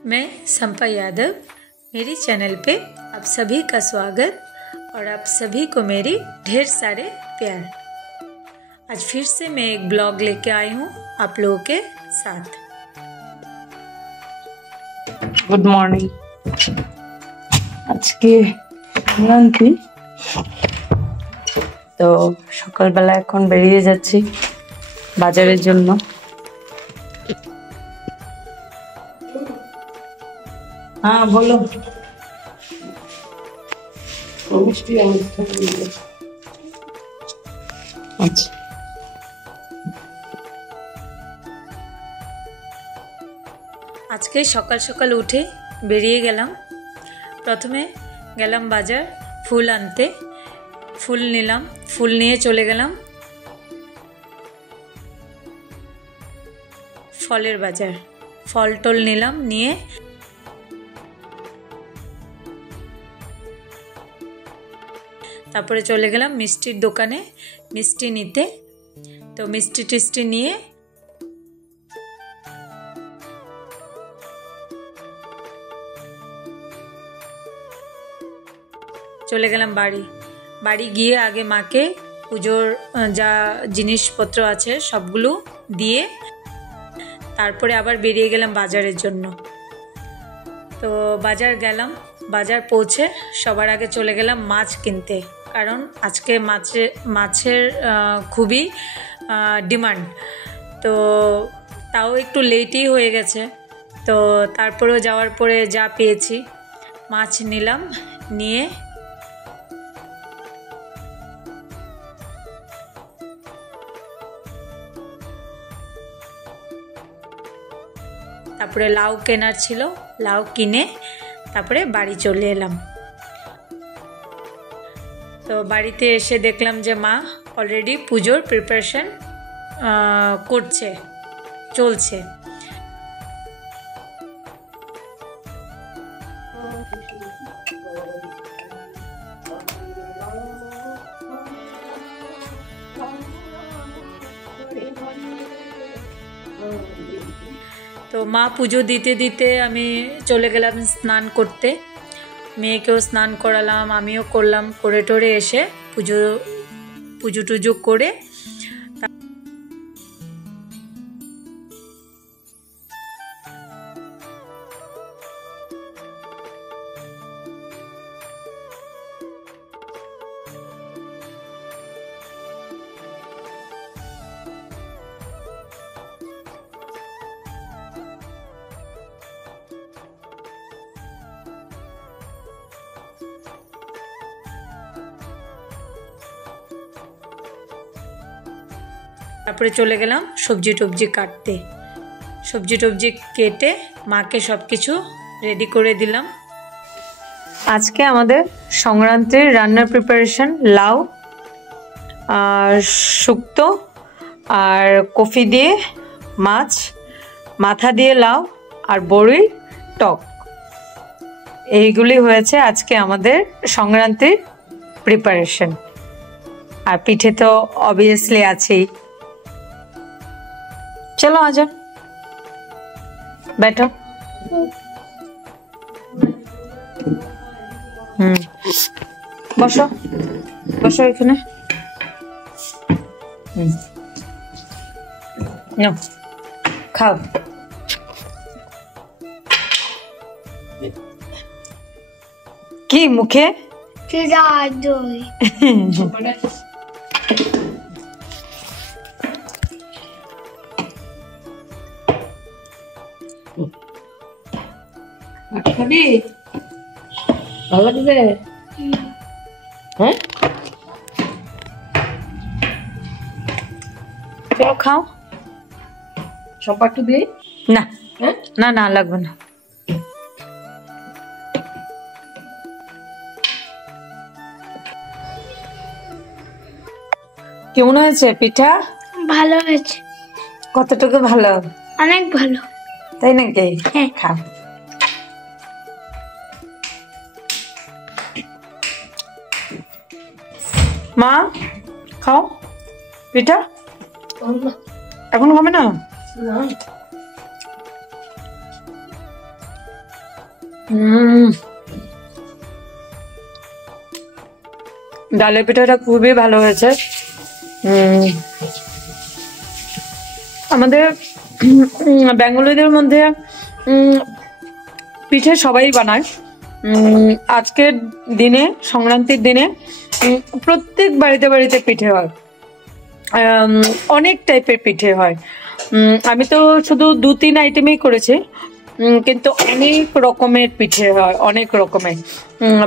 मैं संपा यादव, मेरी चैनल पे आप सभी का स्वागत और आप सभी को मेरी ढेर सारे प्यार। आज फिर से मैं एक ब्लॉग लेके आई हूँ आप लोगों के साथ। Good morning. आज के সংক্রান্তি তো সকালবেলা এখন বেরিয়ে যাচ্ছি বাজারের জন্য। हाँ बोलो। अच्छा আজকে সকাল সকাল উঠে বেরিয়ে গেলাম। প্রথমে গেলাম বাজার ফুল আনতে, ফুল নিলাম, ফুল নিয়ে চলে গেলাম ফলের বাজার। ফল টল নিলাম, নিয়ে তারপরে চলে গেলাম মিষ্টির দোকানে মিষ্টি নিতে। তো মিষ্টি টিষ্টি নিয়ে চলে গেলাম বাড়ি গিয়ে আগে মাকে পুজোর যা জিনিসপত্র আছে সবগুলো দিয়ে তারপরে আবার বেরিয়ে গেলাম বাজারের জন্য। তো বাজার গেলাম, বাজার পৌঁছে সবার আগে চলে গেলাম মাছ কিনতে, কারণ আজকে মাছের খুবই ডিমান্ড। তো তাও একটু লেটই হয়ে গেছে, তো তারপরেও যাওয়ার পরে যা পেয়েছি মাছ নিলাম, নিয়ে তারপরে লাউ কেনার ছিল, লাউ কিনে তারপরে বাড়ি চলে এলাম। তো বাড়িতে এসে দেখলাম যে মা অলরেডি পুজোর প্রিপারেশন চলছে। তো মা পুজো দিতে দিতে আমি চলে গেলাম স্নান করতে, মেয়েকেও স্নান করালাম, আমিও করলাম। করে টোরে এসে পুজো টুজো করে তারপরে চলে গেলাম সবজি টবজি কাটতে। সবজি টবজি কেটে মাকে সব কিছু রেডি করে দিলাম। আজকে আমাদের সংক্রান্তির রান্নার প্রিপারেশন লাউ আর শুক্তো আর কফি দিয়ে মাছ, মাথা দিয়ে লাউ আর বড়ির টক, এইগুলি হয়েছে আজকে আমাদের সংক্রান্তির প্রিপারেশন। আর পিঠে তো অবভিয়াসলি আছেই। चलो आजा, बैठो। बसो बसो এখানে। नो खाओ। কি মুখে খাবি? ভালো লাগবে? হ্যাঁ চলো খাও। সম্পা একটু দিই না না না লাগবে না। কেমন হয়েছে পিঠা? ভালো হয়েছে। কতটুকু ভালো? অনেক ভালো। তাই নাকি? হ্যাঁ। খাও। মা খাও পিঠা। এখন হবে না? ডালের পিঠাটা খুবই ভালো হয়েছে। আমাদের বেঙ্গলিদের মধ্যে পিঠে সবাই বানায়। আজকের দিনে, সংক্রান্তির দিনে প্রত্যেক বাড়িতে বাড়িতে পিঠে হয়, অনেক টাইপের পিঠে হয়। আমি তো শুধু 2-3 আইটেমই করেছি, কিন্তু অনেক রকমের পিঠে হয়, অনেক রকমের।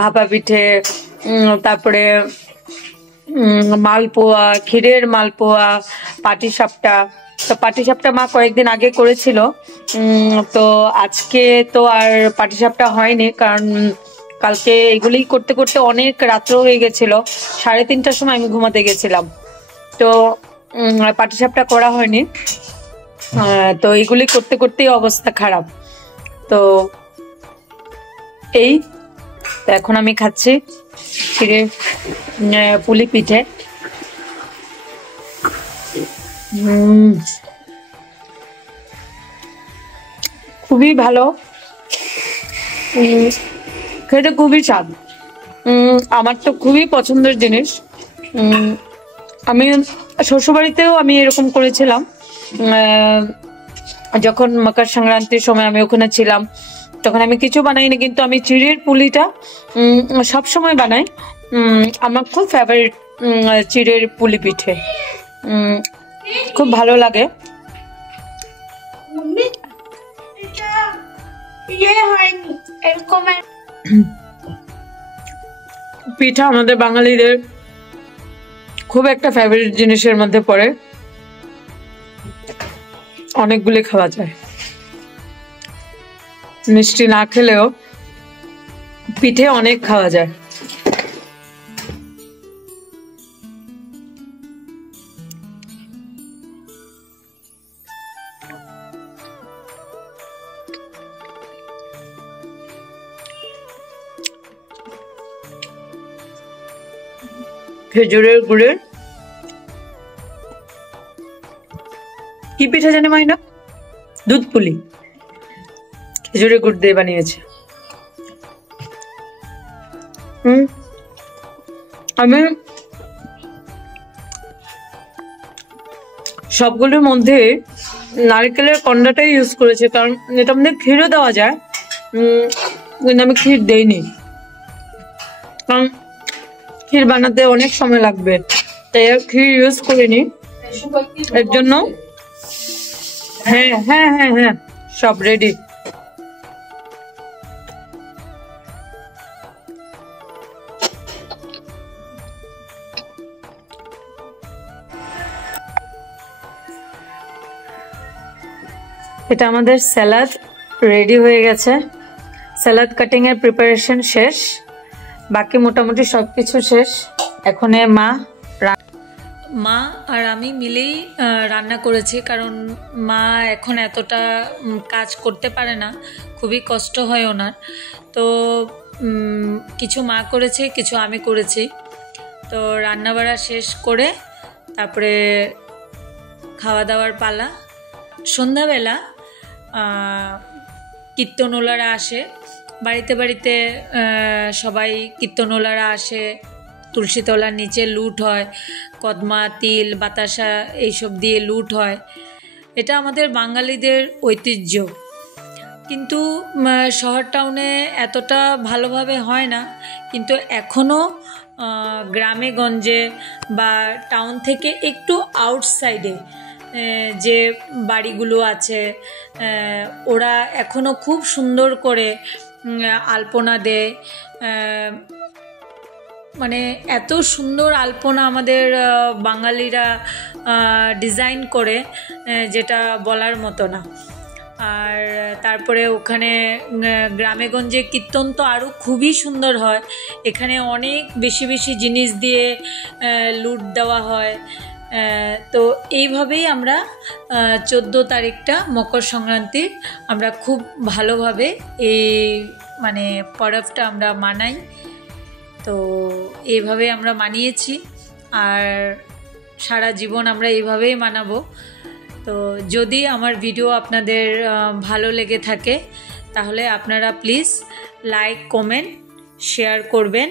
ভাপা পিঠে, তারপরে মালপোয়া, ক্ষীরের মালপোয়া, পাটিসাপটা। তো পাটিসাপটা মা কয়েকদিন আগে করেছিল, তো আজকে তো আর পাটিসাপটা হয়নি, কারণ কালকে এগুলি করতে করতে অনেক রাত্র হয়ে গেছিল। 3:30টার সময় আমি ঘুমাতে গেছিলাম, তো পাটিসাপটা করা হয়নি। তো এগুলি করতে করতেই অবস্থা খারাপ। তো এই তো এখন আমি খাচ্ছি ক্ষীরের পুলি পিঠে। খুবই ভালো, খেতে খুবই স্বাদ। আমার তো খুবই পছন্দের জিনিস। আমি শ্বশুরবাড়িতেও আমি এরকম করেছিলাম, যখন মকর সংক্রান্তির সময় আমি ওখানে ছিলাম, তখন আমি কিছু বানাইনি, কিন্তু আমি চিড়ের পুলিটা সব সময় বানাই। আমার খুব ফেভারিট চিড়ের পুলি পিঠে, খুব ভালো লাগে। পিঠা আমাদের বাঙালিদের খুব একটা ফেভারিট জিনিসের মধ্যে পড়ে, অনেকগুলি খাওয়া যায়। মিষ্টি না খেলেও পিঠে অনেক খাওয়া যায়। খেজুরের গুড়ের কি পিঠা জানে মাইনা? দুধ পুলি, খেজুরের গুড় দিয়ে বানিয়েছে। আমি সবগুলোর মধ্যে নারকেলের কন্ডাটাই ইউজ করেছি, কারণ এটার মধ্যে ক্ষীরও দেওয়া যায়, কিন্তু আমি ক্ষীর দেইনি, কারণ ক্ষীর বানাতে অনেক সময় লাগবে, তাই আর ক্ষীর ইউজ করিনি এর জন্য। হ্যাঁ হ্যাঁ হ্যাঁ হ্যাঁ, সব রেডি। এটা আমাদের স্যালাড রেডি হয়ে গেছে, স্যালাড কাটিং এর প্রিপারেশন শেষ, বাকি মোটামুটি সবকিছু শেষ। এখন মা আর আমি মিলেই রান্না করেছি, কারণ মা এখন এতটা কাজ করতে পারে না, খুবই কষ্ট হয় ওনার। তো কিছু মা করেছে, কিছু আমি করেছি। তো রান্নাবাড়া শেষ করে তারপরে খাওয়া দাওয়ার পালা। সন্ধ্যাবেলা কীর্তনওয়ালারা আসে, বাড়িতে বাড়িতে সবাই কীর্তনওয়ালারা আসে, তুলসীতলার নিচে লুট হয়, কদমা, তিল, বাতাসা এইসব দিয়ে লুট হয়। এটা আমাদের বাঙালিদের ঐতিহ্য, কিন্তু শহর টাউনে এতটা ভালোভাবে হয় না। কিন্তু এখনও গ্রামে গঞ্জে বা টাউন থেকে একটু আউটসাইডে যে বাড়িগুলো আছে, ওরা এখনও খুব সুন্দর করে আলপনা দেয়। মানে এত সুন্দর আলপনা আমাদের বাঙালিরা ডিজাইন করে, যেটা বলার মতো না। আর তারপরে ওখানে গ্রামেগঞ্জে কীর্তন তো আরও খুবই সুন্দর হয়। এখানে অনেক বেশি বেশি জিনিস দিয়ে লুট দেওয়া হয়। তো এইভাবেই আমরা 14 তারিখটা মকর সংক্রান্তির আমরা খুব ভালোভাবে এই মানে পরবটা আমরা মানাই। তো এইভাবে আমরা মানিয়েছি, আর সারা জীবন আমরা এইভাবেই মানাবো। তো যদি আমার ভিডিও আপনাদের ভালো লেগে থাকে, তাহলে আপনারা প্লিজ লাইক কমেন্ট শেয়ার করবেন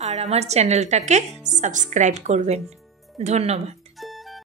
আর আমার চ্যানেলটাকে সাবস্ক্রাইব করবেন। ধন্যবাদ।